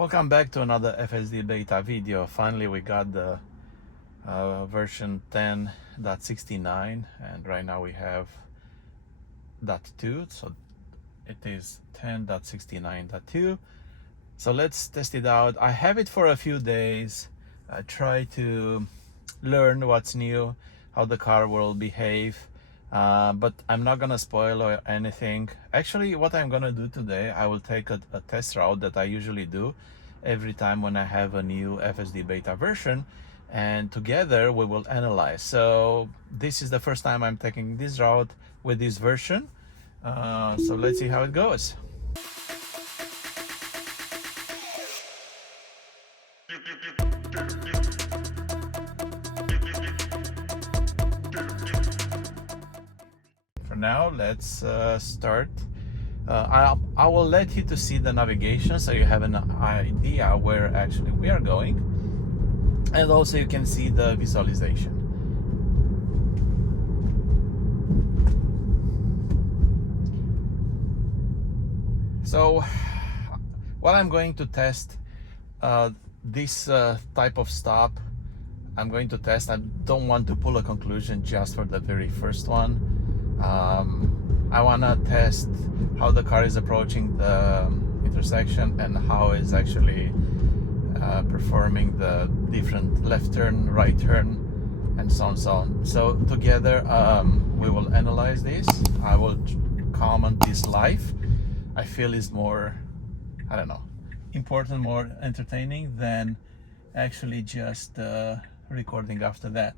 Welcome back to another FSD Beta video. Finally we got the version 10.69 and right now we have .2, so it is 10.69.2. So let's test it out. I have it for a few days. I try to learn what's new, how the car will behave, but I'm not gonna spoil or anything. Actually, what I'm gonna do today, I will take a test route that I usually do every time when I have a new FSD Beta version, and together we will analyze. So this is the first time I'm taking this route with this version, so let's see how it goes. For now, let's start. I will let you to see the navigation so you have an idea where actually we are going, and also you can see the visualization. So while I'm going to test this type of stop, I'm going to test. I don't want to pull a conclusion just for the very first one. I want to test how the car is approaching the intersection and how it's actually performing the different left turn, right turn, and so on, so on. So together we will analyze this. I will comment this live. I feel is more, I don't know, important, more entertaining than actually just recording after that.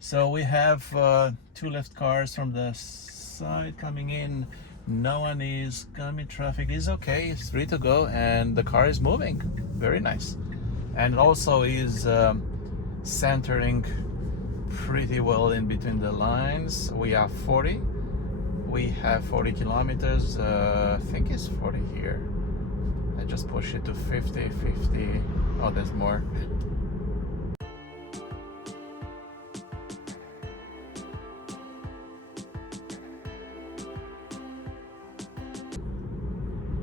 So we have two left cars from the side coming in. No one is coming. Traffic is okay. It's free to go, and the car is moving. Very nice, and also is centering pretty well in between the lines. We have 40. We have 40 kilometers. I think it's 40 here. I just push it to 50. Oh, there's more.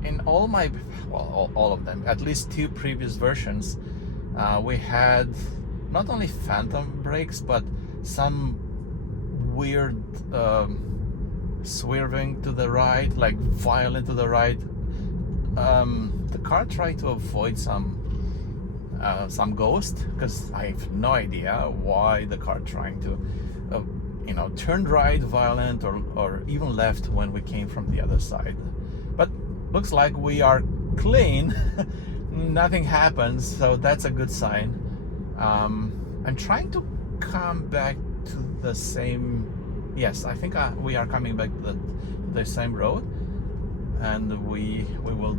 In all my, well, all of them, at least two previous versions, we had not only phantom brakes, but some weird swerving to the right, like violent to the right. The car tried to avoid some ghost, because I have no idea why the car trying to turn right violent or even left when we came from the other side. But looks like we are clean. Nothing happens, so that's a good sign. I'm trying to come back to the same. Yes, I think we are coming back to the same road, and we will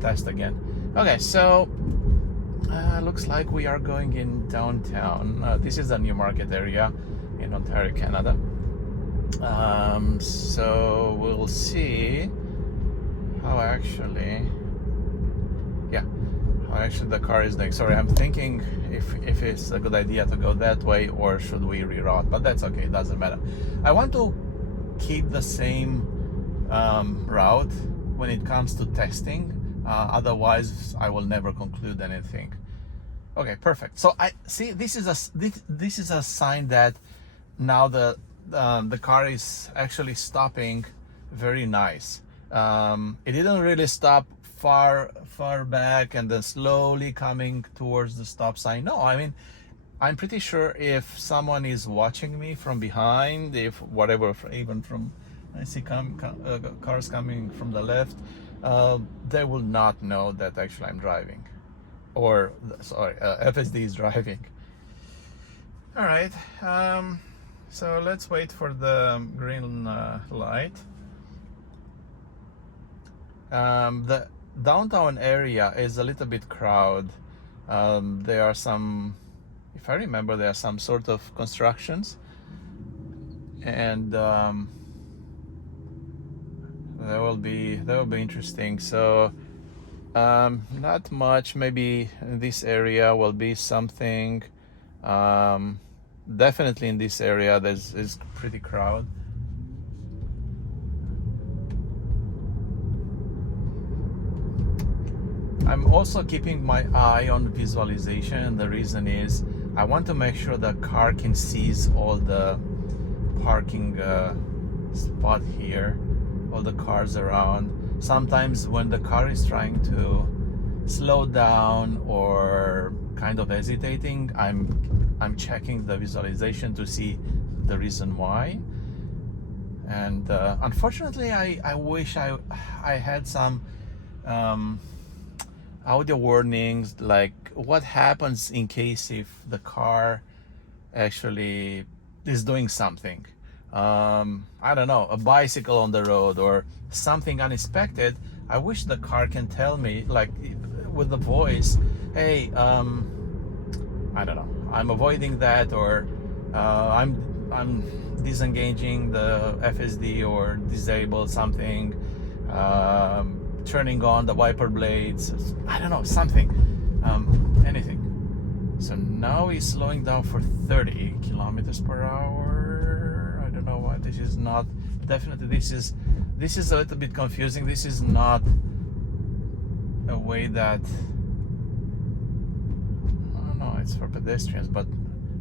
test again. Okay, so looks like we are going in downtown. This is the New Market area in Ontario, Canada. So we'll see how actually the car is doing. Sorry, I'm thinking if it's a good idea to go that way or should we reroute, but that's okay, it doesn't matter. I want to keep the same route when it comes to testing, otherwise I will never conclude anything. Okay, perfect. So I see this is a sign that now the car is actually stopping very nice. It didn't really stop far back and then slowly coming towards the stop sign. No, I mean, I'm pretty sure if someone is watching me from behind, if whatever, even from, I see cars coming from the left, they will not know that actually I'm driving, or sorry, FSD is driving. All right, so let's wait for the green light. The downtown area is a little bit crowded. There are some, if I remember, there are some sort of constructions, and that will be interesting. So not much. Maybe in this area will be something. Definitely in this area is pretty crowded. I'm also keeping my eye on visualization, and the reason is I want to make sure the car can seize all the parking spot here, all the cars around. Sometimes when the car is trying to slow down or kind of hesitating, I'm checking the visualization to see the reason why. And unfortunately, I wish I had some audio warnings, like what happens in case if the car actually is doing something. I don't know, a bicycle on the road or something unexpected. I wish the car can tell me, like with the voice, hey, I don't know, I'm avoiding that, or I'm disengaging the FSD or disable something, turning on the wiper blades, I don't know, something, anything. So now he's slowing down for 30 kilometers per hour. I don't know why this is not, definitely this is a little bit confusing. This is not a way that, oh no, it's for pedestrians, but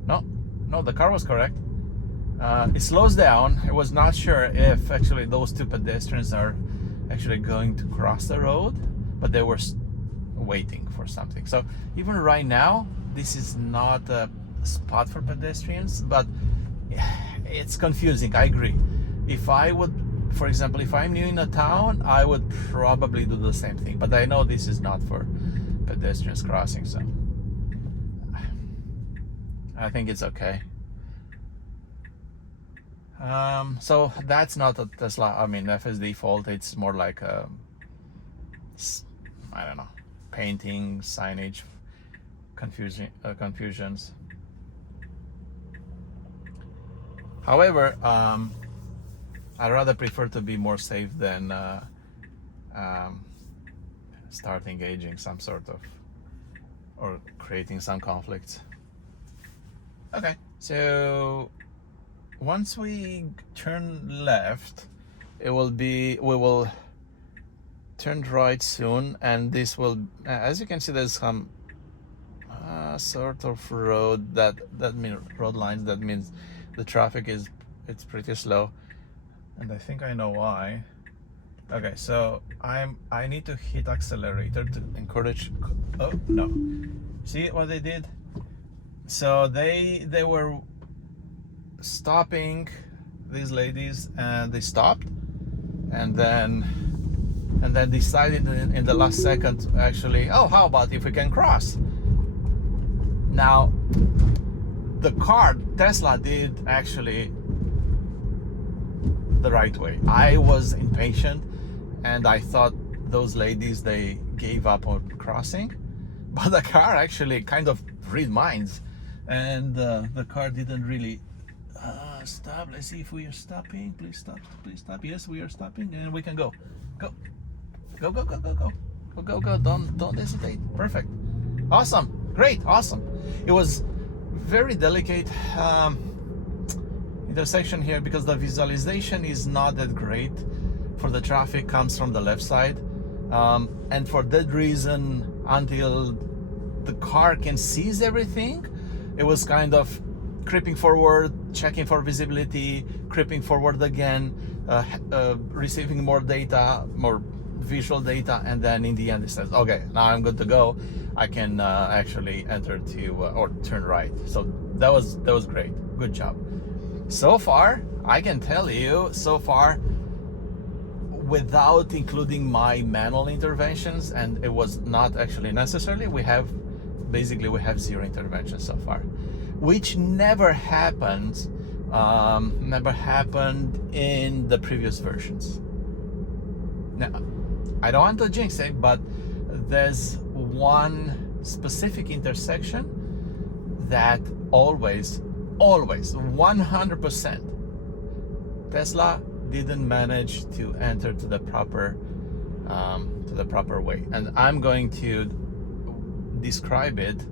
no, the car was correct. It slows down. I was not sure if actually those two pedestrians are actually going to cross the road, but they were waiting for something. So even right now, this is not a spot for pedestrians, but it's confusing. I agree. If I would, for example, if I'm new in a town, I would probably do the same thing, but I know this is not for pedestrians crossing, so I think it's okay. So that's not a Tesla, I mean FSD fault. It's more like a, I don't know, painting, signage, confusions. However, I'd rather prefer to be more safe than start engaging some sort of, or creating some conflicts. Okay, so once we turn left, we will turn right soon, and this will, as you can see, there's some sort of road that means road lines. That means the traffic it's pretty slow, and I think I know why. Okay, so I need to hit accelerator to encourage. Oh no, see what they did? So they were stopping, these ladies, and they stopped, and then decided in the last second, actually, oh, how about if we can cross? Now the car, Tesla, did actually the right way. I was impatient and I thought those ladies, they gave up on crossing, but the car actually kind of read minds, and the car didn't really stop. Let's see if we are stopping. Please stop, please stop. Yes, we are stopping, and we can go. Go. Don't hesitate. Perfect. Awesome. Great. Awesome. It was very delicate intersection here because the visualization is not that great for the traffic comes from the left side, and for that reason, until the car can seize everything, it was kind of creeping forward, checking for visibility, creeping forward again, receiving more data, more visual data, and then in the end it says, okay, now I'm good to go. I can actually enter to or turn right. So that was great. Good job. So far, I can tell you, so far, without including my manual interventions, and it was not actually necessarily, we have 0 interventions so far, which never happened in the previous versions. Now, I don't want to jinx it, but there's one specific intersection that always 100% Tesla didn't manage to enter to the proper way, and I'm going to describe it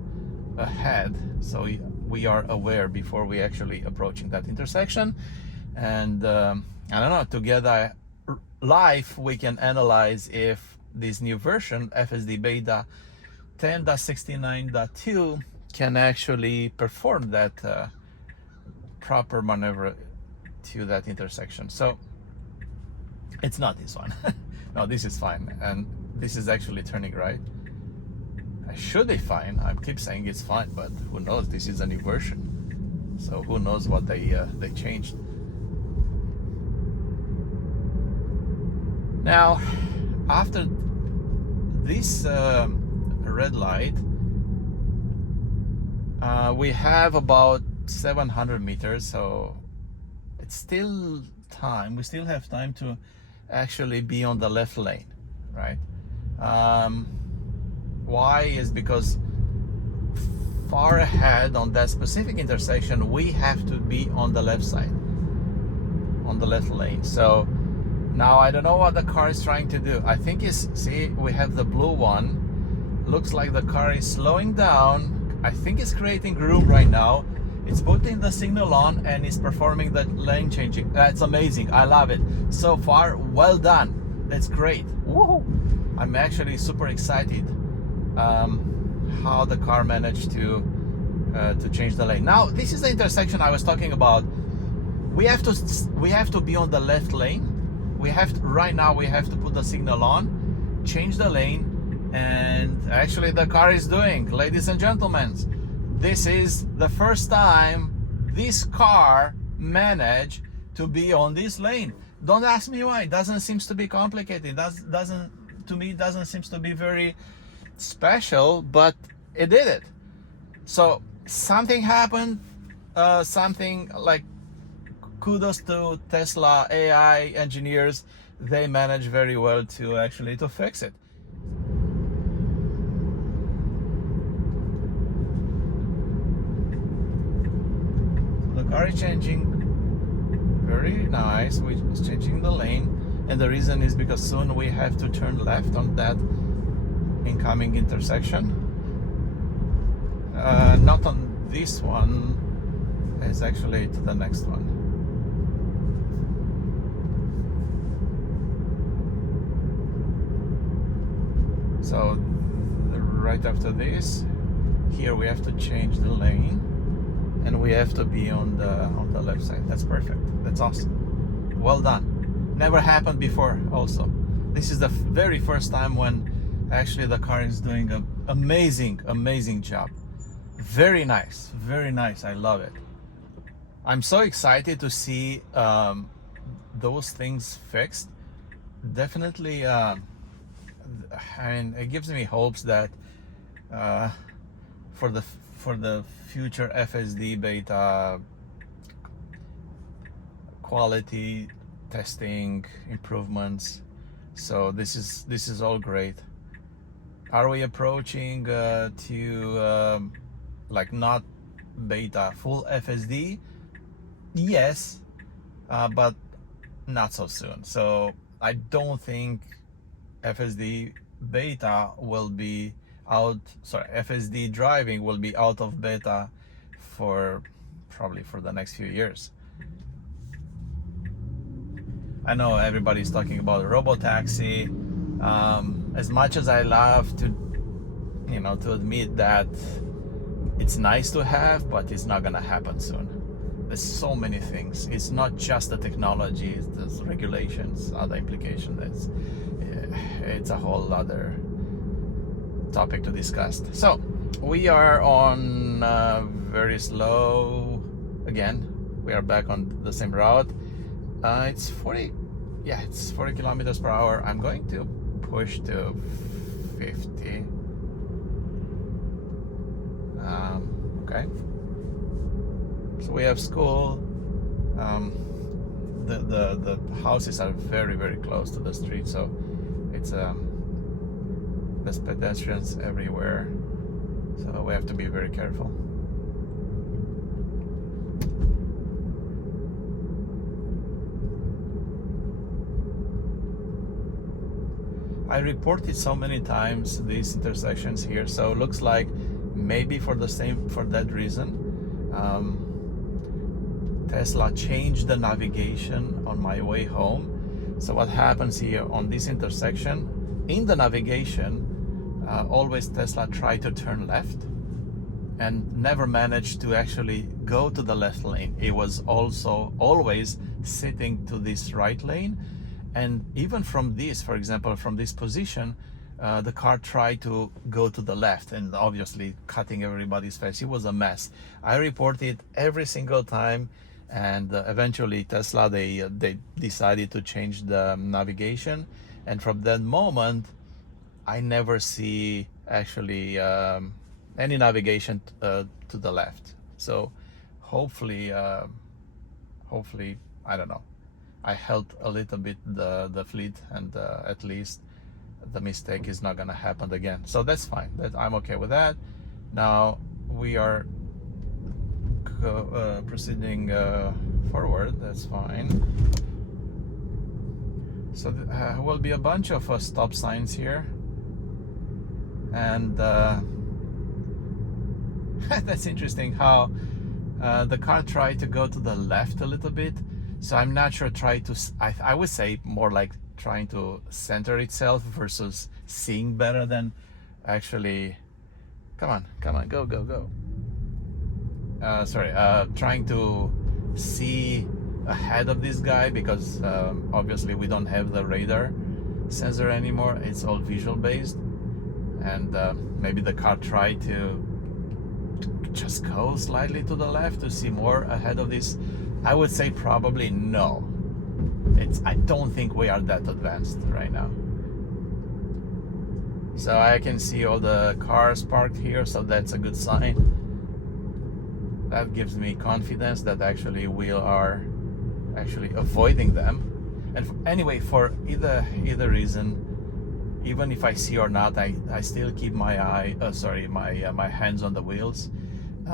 ahead so we are aware before we actually approaching that intersection. And I don't know, together live we can analyze if this new version, FSD Beta 10.69.2, can actually perform that proper maneuver to that intersection. So it's not this one. No, this is fine, and this is actually turning right. I should be fine. I keep saying it's fine, but who knows? This is a new version, so who knows what they changed. Now, after this red light, we have about 700 meters, so it's still time. We still have time to actually be on the left lane, right? Why is because far ahead on that specific intersection, we have to be on the left side, on the left lane. So now I don't know what the car is trying to do. I think see, we have the blue one. Looks like the car is slowing down. I think it's creating room right now. It's putting the signal on and it's performing the lane changing. That's amazing. I love it. So far, well done. That's great. Woohoo! I'm actually super excited how the car managed to change the lane. Now, this is the intersection I was talking about. We have to be on the left lane. Right now we have to put the signal on, change the lane, and actually the car is doing. Ladies and gentlemen, this is the first time this car managed to be on this lane. Don't ask me why. It doesn't seem to be complicated. To me, it doesn't seem to be very special, but it did it. So something happened, something like, kudos to Tesla AI engineers. They managed very well to fix it. The car is changing. Very nice. We're changing the lane, and the reason is because soon we have to turn left on that incoming intersection. Not on this one. It's actually to the next one. So right after this, here we have to change the lane, and we have to be on the left side. That's perfect. That's awesome. Well done. Never happened before. Also, this is the very first time when actually the car is doing an amazing job. Very nice. Very nice. I love it. I'm so excited to see those things fixed. Definitely. And it gives me hopes that for the future FSD Beta quality testing improvements. So this is all great. Are we approaching to like not beta, full FSD? Yes, but not so soon. So I don't think FSD Beta will be out, FSD driving will be out of beta probably for the next few years. I know everybody's talking about robotaxi. As much as I love to admit that it's nice to have, but it's not gonna happen soon. There's so many things. It's not just the technology, it's the regulations, other implications. It's a whole other topic to discuss. So we are on very slow again. We are back on the same route. It's 40 kilometers per hour. I'm going to push to 50. Okay. So we have school. The houses are very close to the street, so it's there's pedestrians everywhere, so we have to be very careful. I reported so many times these intersections here, so it looks like maybe for that reason Tesla changed the navigation on my way home. So what happens here on this intersection, in the navigation, always Tesla tried to turn left and never managed to actually go to the left lane. It was also always sitting to this right lane. And even from this, for example, from this position, the car tried to go to the left and obviously cutting everybody's face. It was a mess. I reported every single time, and eventually Tesla, they decided to change the navigation. And from that moment, I never see actually any navigation to the left. So hopefully, I don't know, I helped a little bit the fleet, and at least the mistake is not gonna happen again. So that's fine. That I'm okay with that. Now we are proceeding forward. That's fine. So there will be a bunch of stop signs here, and that's interesting how the car tried to go to the left a little bit. So I'm not sure, I would say more like trying to center itself versus seeing better than actually, come on, go. Trying to see ahead of this guy, because obviously we don't have the radar sensor anymore. It's all visual based, and maybe the car tried to just go slightly to the left to see more ahead of this. I would say probably no. I don't think we are that advanced right now. So I can see all the cars parked here, so that's a good sign. That gives me confidence that actually we are actually avoiding them. And anyway, for either reason, even if I see or not, I still keep my my hands on the wheels,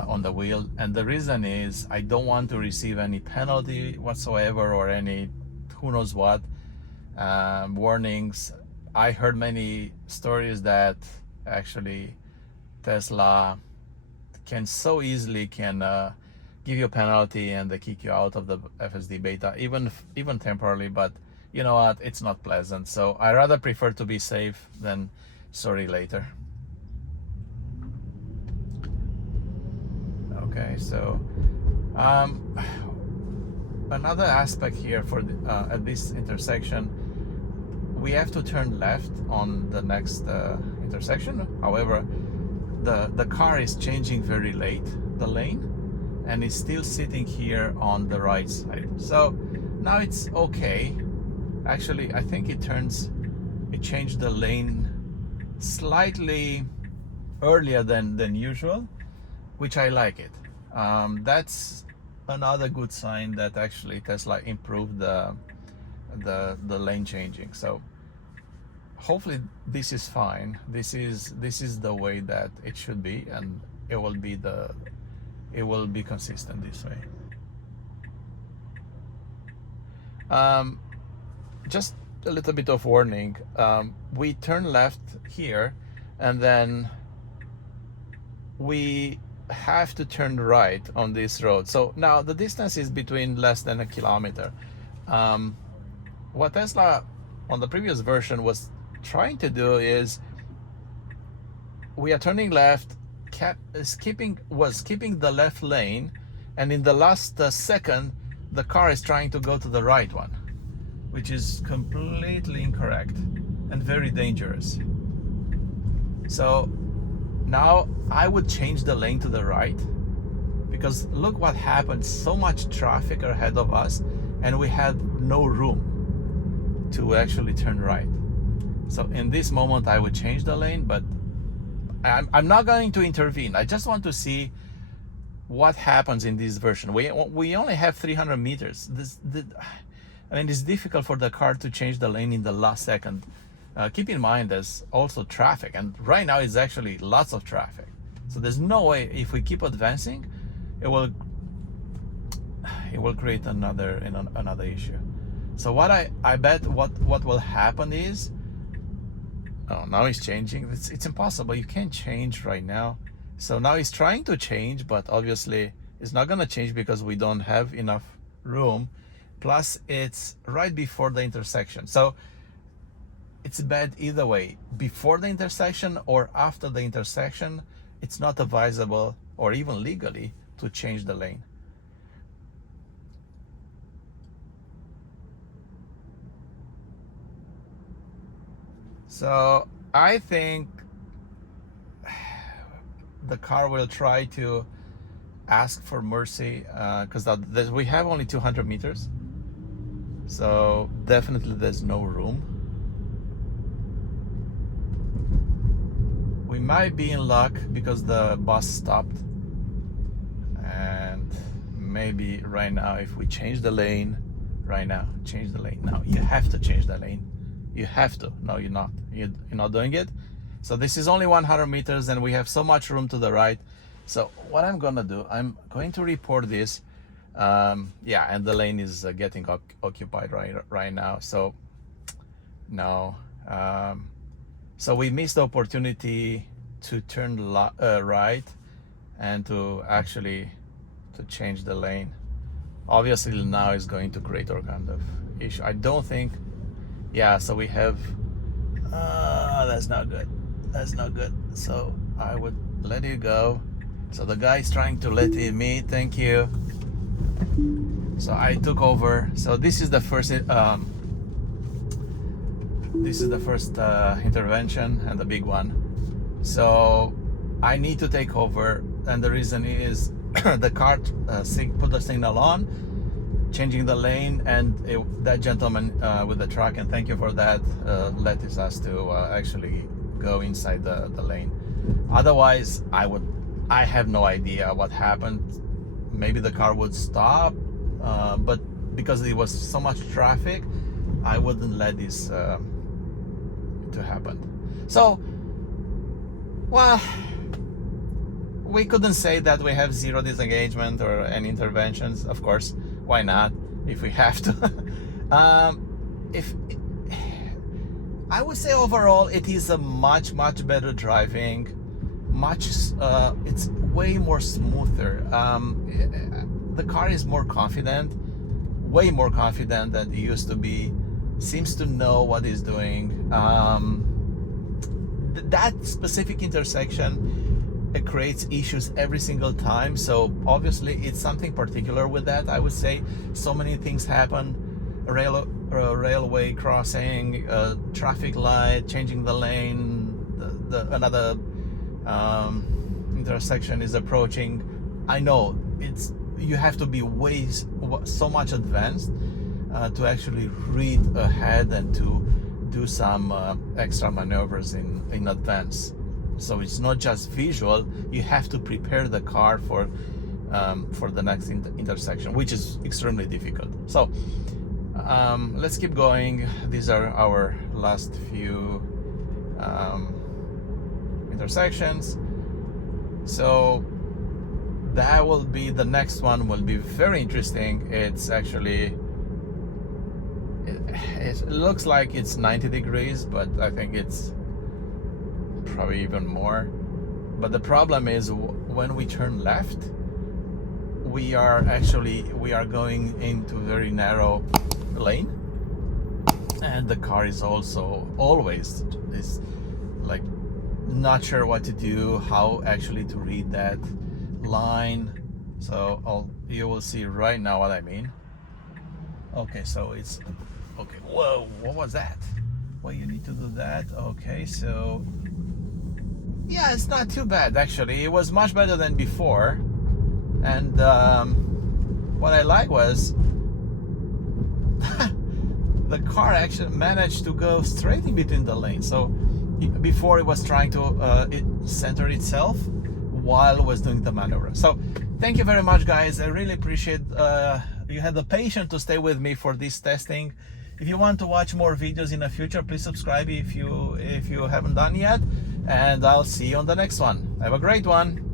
on the wheel. And the reason is I don't want to receive any penalty whatsoever, or any who knows what warnings. I heard many stories that actually Tesla can so easily give you a penalty and they kick you out of the FSD beta, even temporarily. But you know what, it's not pleasant. So I rather prefer to be safe than sorry later. Okay, so another aspect here for at this intersection, we have to turn left on the next intersection. However, the car is changing very late the lane, and is still sitting here on the right side. So now it's okay. Actually, I think it changed the lane slightly earlier than usual, which I like it. That's another good sign that actually Tesla improved the lane changing. So hopefully this is fine. This is the way that it should be, and it will be consistent this way. Just a little bit of warning. We turn left here, and then we have to turn right on this road. So now the distance is between less than a kilometer. What Tesla on the previous version was trying to do is, we are turning left, was keeping the left lane, and in the last second the car is trying to go to the right one, which is completely incorrect and very dangerous. So now I would change the lane to the right, because look what happened. So much traffic ahead of us, and we had no room to actually turn right. So in this moment I would change the lane, but I'm not going to intervene. I just want to see what happens in this version. We only have 300 meters. I mean, it's difficult for the car to change the lane in the last second. Keep in mind there's also traffic, and right now it's actually lots of traffic. So there's no way, if we keep advancing, it will create another issue. So what I bet what will happen is, oh, now he's changing. It's impossible. You can't change right now. So now he's trying to change, but obviously it's not gonna change because we don't have enough room. Plus it's right before the intersection. So it's bad either way. Before the intersection or after the intersection, it's not advisable or even legally to change the lane. So I think the car will try to ask for mercy because we have only 200 meters. So definitely there's no room. We might be in luck because the bus stopped. And maybe right now if we change the lane, right now, change the lane. Now you have to change the lane. You have to. No, you're not. You're not doing it. So this is only 100 meters and we have so much room to the right. So what I'm gonna do, I'm going to report this. Yeah, and the lane is getting occupied right now. So no. So we missed the opportunity to turn right and to actually to change the lane. Obviously now is going to create all kind of issue. I don't think. Yeah, so we have that's not good. That's not good. So I would let it go. So the guy is trying to let me. Thank you. So I took over. So this is the first intervention and the big one. So I need to take over, and the reason is the car put the signal on, changing the lane, and that gentleman with the truck, and thank you for that, let us to actually go inside the lane. Otherwise I have no idea what happened. Maybe the car would stop, but because there was so much traffic, I wouldn't let this to happen. So, well, we couldn't say that we have zero disengagement or any interventions. Of course, why not if we have to? If I would say overall it is a much better driving, it's way more smoother. The car is more confident, way more confident than it used to be. Seems to know what it's doing. That specific intersection, it creates issues every single time. So obviously it's something particular with that. I would say so many things happen. Railway crossing, traffic light, changing the lane, another intersection is approaching. I know you have to be so much advanced to actually read ahead and to do some extra maneuvers in advance. So it's not just visual, you have to prepare the car for the next intersection, which is extremely difficult. So let's keep going. These are our last few intersections. So that will be the next one, will be very interesting. It's actually it looks like it's 90 degrees, but I think it's probably even more. But the problem is when we turn left, we are going into very narrow lane, and the car is also always like not sure what to do, how actually to read that line. So you will see right now what I mean. Okay, so it's okay. Whoa, what was that? Well, you need to do that. Okay, so yeah, it's not too bad actually. It was much better than before. And what I like was the car actually managed to go straight in between the lanes. So before it was trying to center itself while it was doing the maneuver. So thank you very much, guys. I really appreciate you had the patience to stay with me for this testing. If you want to watch more videos in the future, please subscribe if you haven't done yet, and I'll see you on the next one. Have a great one.